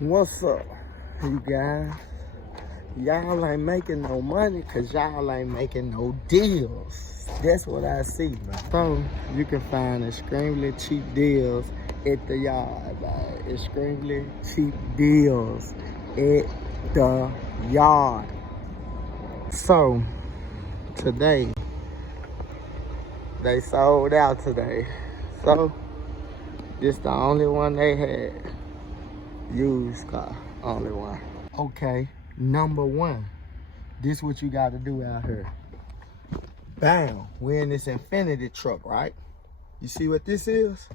What's up, you guys? Y'all ain't making no money because y'all ain't making no deals. That's what I see, man. So you can find extremely cheap deals at the yard, man. Extremely cheap deals at the yard. So today, they sold out today. So this the only one they had. Used car, only one. Okay, number one. This what you gotta do out here. Bam, we're in this Infinity truck, right? You see what this is?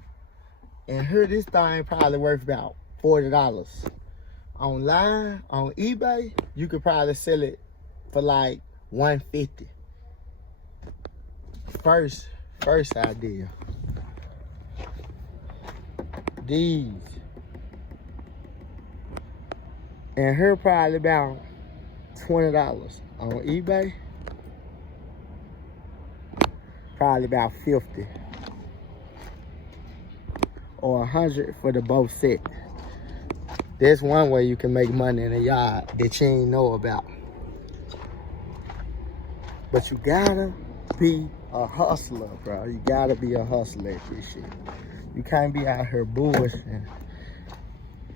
And here, this thing probably worth about $40. Online, on eBay, you could probably sell it for like $150. First idea. These. And here probably about $20 on eBay. Probably about $50 or $100 for the both set. There's one way you can make money in a yard that you ain't know about. But you gotta be a hustler, bro. You gotta be a hustler at this shit. You can't be out here bullshitting.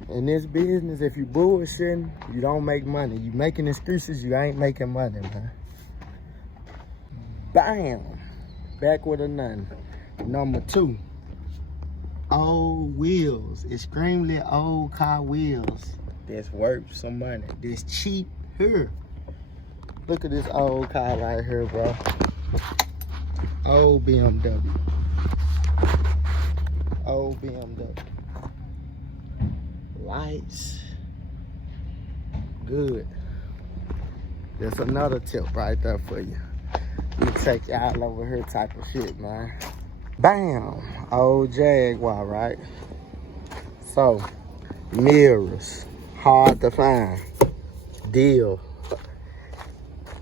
In this business, if you bullshitting, you don't make money. You making excuses, you ain't making money, man. Bam! Back with a none. Number two, old wheels. Extremely old car wheels. That's worth some money. That's cheap here. Look at this old car right here, bro. Old BMW. Old BMW. Lights. Good. That's another tip right there for you. You take y'all over here type of shit, man. Bam! Old Jaguar, right? So, mirrors. Hard to find. Deal.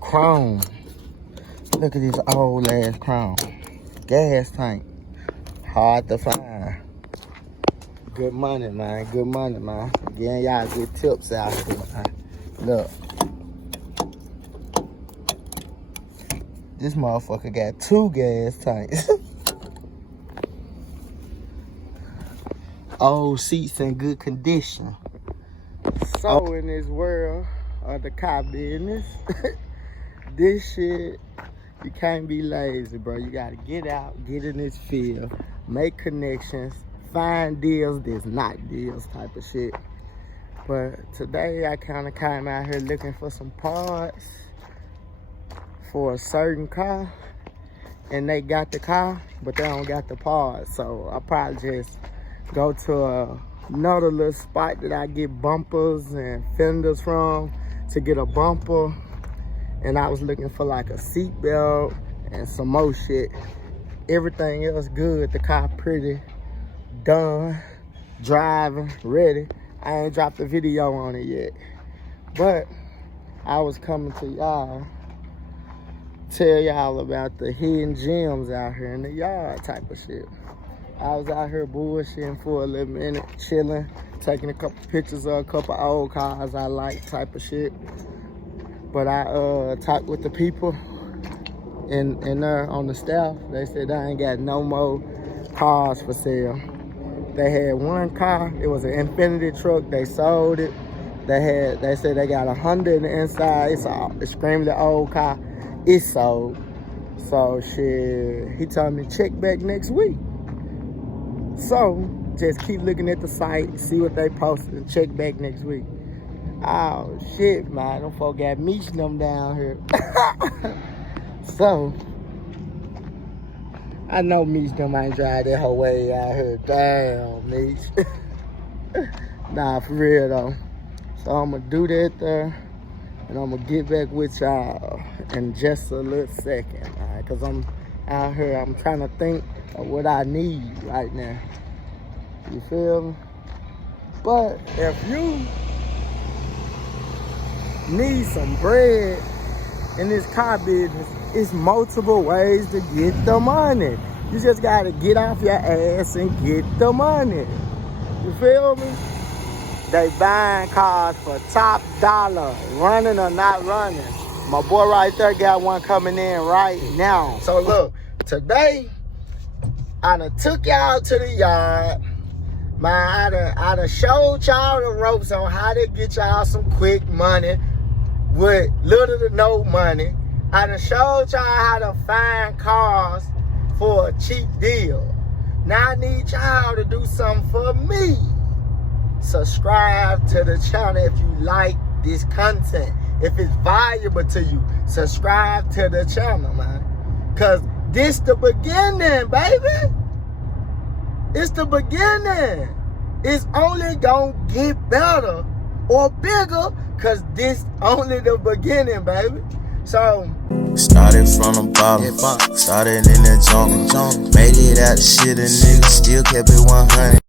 Chrome. Look at this old ass chrome. Gas tank. Hard to find. Good money, man. Good money, man. Again, y'all get tips out here, man. Look. This motherfucker got 2 gas tanks. Old seats in good condition. So in this world of the car business, this shit, you can't be lazy, bro. You gotta get out, get in this field, make connections, find deals that's not deals type of shit. But today I kind of came out here looking for some parts for a certain car, and they got the car, but they don't got the parts. So I probably just go to another little spot that I get bumpers and fenders from to get a bumper. And I was looking for like a seat belt and some more shit. Everything else good. The car pretty done, driving, ready. I ain't dropped a video on it yet, but I was coming to y'all, tell y'all about the hidden gems out here in the yard type of shit. I was out here bullshitting for a little minute, chilling, taking a couple pictures of a couple old cars I like type of shit. But I talked with the people in there on the staff. They said they ain't got no more cars for sale. They had one car. It was an Infinity truck. They sold it. They said they got a Honda in the inside. It's an extremely old car. It's sold. So shit, he told me check back next week. So just keep looking at the site, see what they posted, and check back next week. Oh shit, man, them folk got meeting them down here. So I know Meech them ain't drive that whole way out here. Damn, Meech. Nah, for real though. So I'm gonna do that there, and I'm gonna get back with y'all in just a little second, right? Cause I'm out here, I'm trying to think of what I need right now. You feel me? But if you need some bread in this car business, it's multiple ways to get the money. You just gotta get off your ass and get the money. You feel me? They buying cars for top dollar, running or not running. My boy right there got one coming in right now. So look, today, I done took y'all to the yard. Man, I done showed y'all the ropes on how to get y'all some quick money with little to no money. I done showed y'all how to find cars for a cheap deal. Now I need y'all to do something for me. Subscribe to the channel if you like this content. If it's valuable to you, subscribe to the channel, man. Cause this the beginning, baby. It's the beginning. It's only gonna get better or bigger, cause this only the beginning, baby. So started from the bottom, started in the jungle, made it out the shit, a nigga still kept it 100.